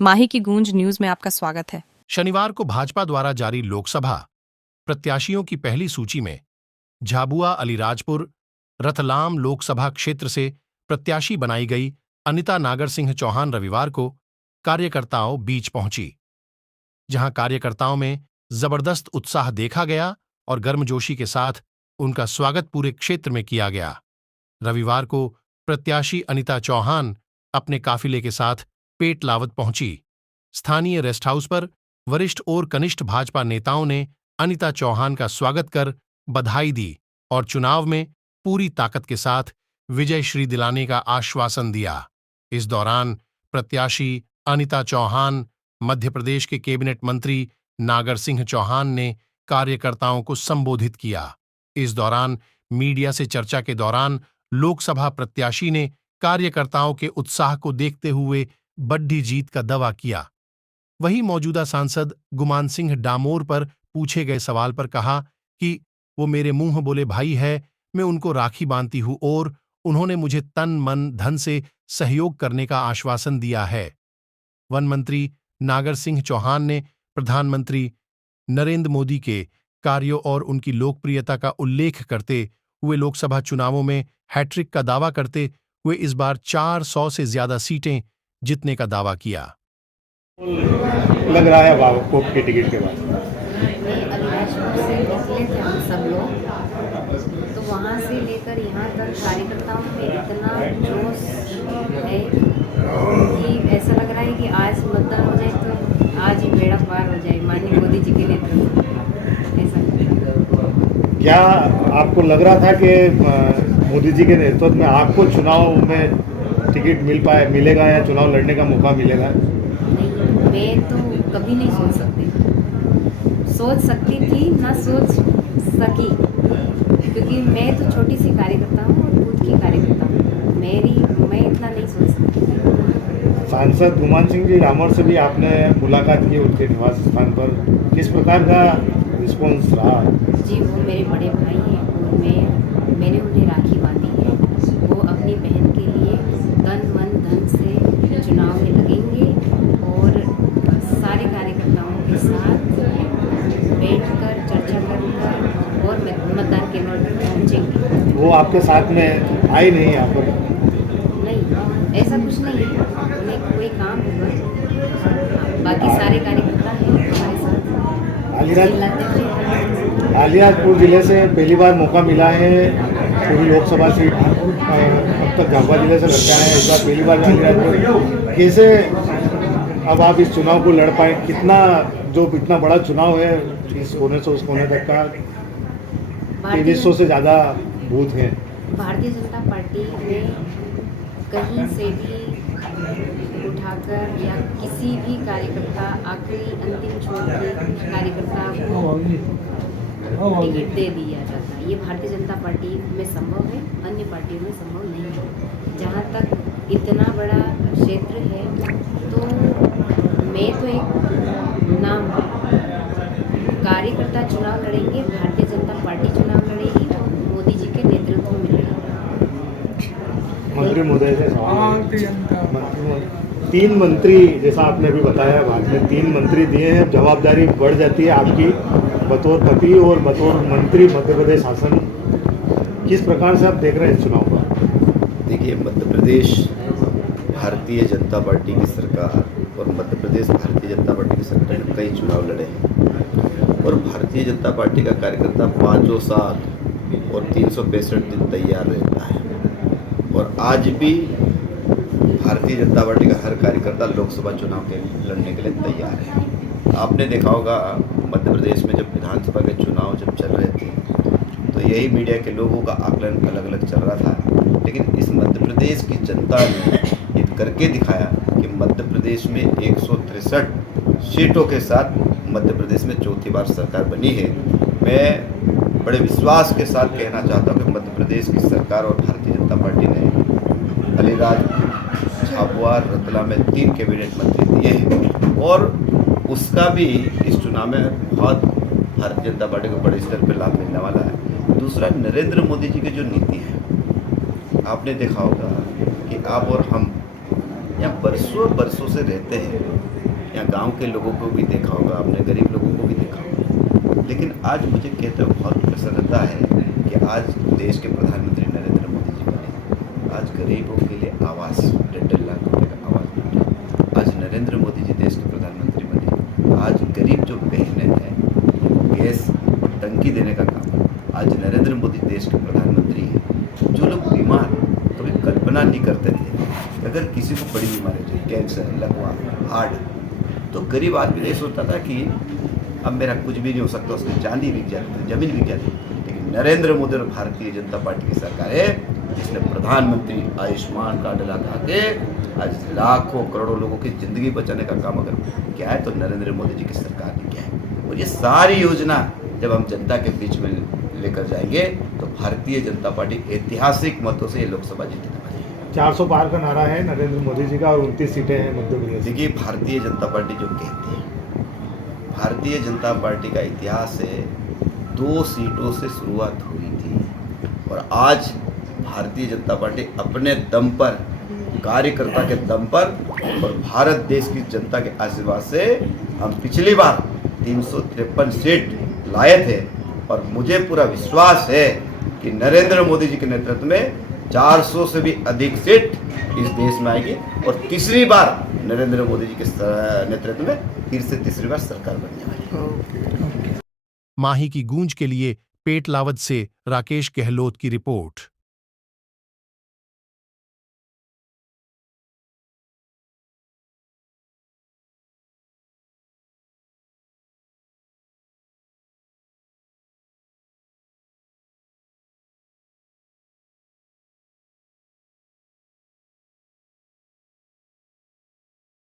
माही की गूंज न्यूज में आपका स्वागत है। शनिवार को भाजपा द्वारा जारी लोकसभा प्रत्याशियों की पहली सूची में झाबुआ अलीराजपुर रतलाम लोकसभा क्षेत्र से प्रत्याशी बनाई गई अनिता नागर सिंह चौहान रविवार को कार्यकर्ताओं बीच पहुंची, जहां कार्यकर्ताओं में जबरदस्त उत्साह देखा गया और गर्मजोशी के साथ उनका स्वागत पूरे क्षेत्र में किया गया। रविवार को प्रत्याशी अनिता चौहान अपने काफिले के साथ पेट लावत पहुंची। स्थानीय रेस्ट हाउस पर वरिष्ठ और कनिष्ठ भाजपा नेताओं ने अनिता चौहान का स्वागत कर बधाई दी और चुनाव में पूरी ताकत के साथ विजयश्री दिलाने का आश्वासन दिया। इस दौरान प्रत्याशी अनिता चौहान, मध्य प्रदेश के कैबिनेट मंत्री नागर सिंह चौहान ने कार्यकर्ताओं को संबोधित किया। इस दौरान मीडिया से चर्चा के दौरान लोकसभा प्रत्याशी ने कार्यकर्ताओं के उत्साह को देखते हुए बड़ी जीत का दावा किया। वहीं मौजूदा सांसद गुमान सिंह डामोर पर पूछे गए सवाल पर कहा कि वो मेरे मुंह बोले भाई है, मैं उनको राखी बांधती हूं और उन्होंने मुझे तन मन धन से सहयोग करने का आश्वासन दिया है। वन मंत्री नागर सिंह चौहान ने प्रधानमंत्री नरेंद्र मोदी के कार्यों और उनकी लोकप्रियता का उल्लेख करते हुए लोकसभा चुनावों में हैट्रिक का दावा करते हुए इस बार 400 से ज्यादा सीटें जीतने का दावा किया। लग रहा है आपको की टिकट के बाद? अलीराजपुर से निकले थे हम सब लोग, तो वहाँ से लेकर यहाँ तक कार्यकर्ताओं में इतना जोश है कि ऐसा लग रहा है कि आज मतदान हो जाए तो आज ही बेड़ा पार हो जाए माननीय मोदी जी के नेतृत्व। ऐसा क्या आपको लग रहा था कि मोदी जी के नेतृत्व में आपको चुनाव में टिकट मिलेगा या चुनाव लड़ने का मौका मिलेगा? नहीं, मैं तो कभी नहीं सोच सकती थी ना सोच सकी, क्योंकि मैं तो छोटी सी कार्यकर्ता हूँ और खुद की कार्यकर्ता हूँ। मैं इतना नहीं सोच सकती थी। सांसद गुमान सिंह जी डामोर से भी आपने मुलाकात की उनके निवास स्थान पर, किस प्रकार का रिस्पॉन्स रहा? जी, वो मेरे बड़े भाई हैं और मैंने उन्हें राखी बांधी है। वो अपनी बहन के लिए तन मन धन से चुनाव में लगेंगे और सारे कार्यकर्ताओं के साथ बैठकर चर्चा कर और मतदान केंद्र पर पहुंचेंगे। वो आपके साथ में आई नहीं यहाँ पर? नहीं, ऐसा कुछ नहीं है, उन्हें कोई काम होगा। बाकी सारे कार्यकर्ता हैं हमारे साथ। अलीराजपुर जिले से पहली बार मौका मिला है पूरी लोकसभा सीट, अब तक झाबुआ जिले से लड़का है, इस बार पहली बार अलीराजपुर। कैसे अब आप इस चुनाव को लड़ पाए? इतना बड़ा चुनाव है, इस कोने से उस कोने तक का 2300 से ज़्यादा बूथ हैं। भारतीय जनता पार्टी में कहीं से भी उठाकर या किसी भी कार्यकर्ता आखिरी अंतिम छोर के कार्यकर्ता को टिकट दे दिया जाता है। ये भारतीय जनता पार्टी में संभव है, अन्य पार्टियों में संभव नहीं है। जहाँ तक इतना बड़ा क्षेत्र है तो मैं तो एक नाम कार्यकर्ता चुनाव लड़ेंगे, भारतीय जनता पार्टी चुनाव लड़ेगी और मोदी जी के नेतृत्व में लड़ेगी। मंत्री महोदय से तीन मंत्री, जैसा आपने अभी बताया, बाद में 3 मंत्री दिए हैं, जवाबदारी बढ़ जाती है आपकी बतौर पति और बतौर मंत्री मध्य प्रदेश शासन। किस प्रकार से आप देख रहे हैं इस चुनाव को? देखिए, मध्य प्रदेश भारतीय जनता पार्टी की सरकार और मध्य प्रदेश भारतीय जनता पार्टी की सरकार ने कई चुनाव लड़े हैं और भारतीय जनता पार्टी का कार्यकर्ता 5 साल और 365 दिन तैयार रहता है और आज भी भारतीय जनता पार्टी का हर कार्यकर्ता लोकसभा चुनाव के लड़ने के लिए तैयार है। आपने देखा होगा मध्य प्रदेश में जब विधानसभा के चुनाव जब चल रहे थे तो यही मीडिया के लोगों का आकलन अलग अलग चल रहा था, लेकिन इस मध्य प्रदेश की जनता ने ये करके दिखाया कि मध्य प्रदेश में 163 सीटों के साथ मध्य प्रदेश में चौथी बार सरकार बनी है। मैं बड़े विश्वास के साथ कहना चाहता हूँ कि मध्य प्रदेश की सरकार और भारतीय जनता पार्टी ने अलीराजपुर, झाबुआ, रतलाम में 3 कैबिनेट मंत्री दिए हैं और उसका भी इस चुनाव में बहुत भारतीय जनता पार्टी को बड़े स्तर पर लाभ मिलने वाला है। दूसरा, नरेंद्र मोदी जी की जो नीति है, आपने देखा होगा कि आप और हम यहाँ बरसों से रहते हैं या गांव के लोगों को भी देखा होगा आपने, गरीब लोगों को भी देखा होगा। लेकिन आज मुझे कहते हुए बहुत प्रसन्नता है कि आज देश के प्रधानमंत्री नरेंद्र मोदी जी बने। आज गरीबों के लिए आवास 1.5 लाख रुपये का आवास मिला। आज नरेंद्र मोदी जी देश के प्रधानमंत्री बने। आज गरीब जो बहनें हैं गैस टंकी देने का काम आज नरेंद्र मोदी देश के प्रधानमंत्री हैं। जो लोग बीमार कभी कल्पना नहीं करते थे, अगर किसी को बड़ी बीमारी थी, कैंसर, लकवा, हार्ट, तो गरीब आदमी ये सोचता था कि अब मेरा कुछ भी नहीं हो सकता, उसकी चांदी बिक जाती, जमीन बिक जाती। लेकिन नरेंद्र मोदी और भारतीय जनता पार्टी की सरकार है जिसने प्रधानमंत्री आयुष्मान कार्ड लगा के आज लाखों करोड़ों लोगों की जिंदगी बचाने का काम अगर क्या है तो नरेंद्र मोदी जी की सरकार ने किया है। और ये सारी योजना जब हम जनता के बीच में लेकर जाएंगे तो भारतीय जनता पार्टी ऐतिहासिक मतों से ये लोकसभा जीतने वाली है। 400 पार का नारा है नरेंद्र मोदी जी का और 29 सीटें हैं मध्य प्रदेश। देखिए, भारतीय जनता पार्टी जो कहती है, भारतीय जनता पार्टी का इतिहास है 2 सीटों से शुरुआत हुई थी और आज भारतीय जनता पार्टी अपने दम पर, कार्यकर्ता के दम पर और भारत देश की जनता के आशीर्वाद से हम पिछली बार 353 सीट लाए थे और मुझे पूरा विश्वास है कि नरेंद्र मोदी जी के नेतृत्व में 400 से भी अधिक सीट इस देश में आएगी और तीसरी बार नरेंद्र मोदी जी के नेतृत्व में फिर से तीसरी बार सरकार बनने वाली है। माही की गूंज के लिए पेटलावद से राकेश गहलोत की रिपोर्ट।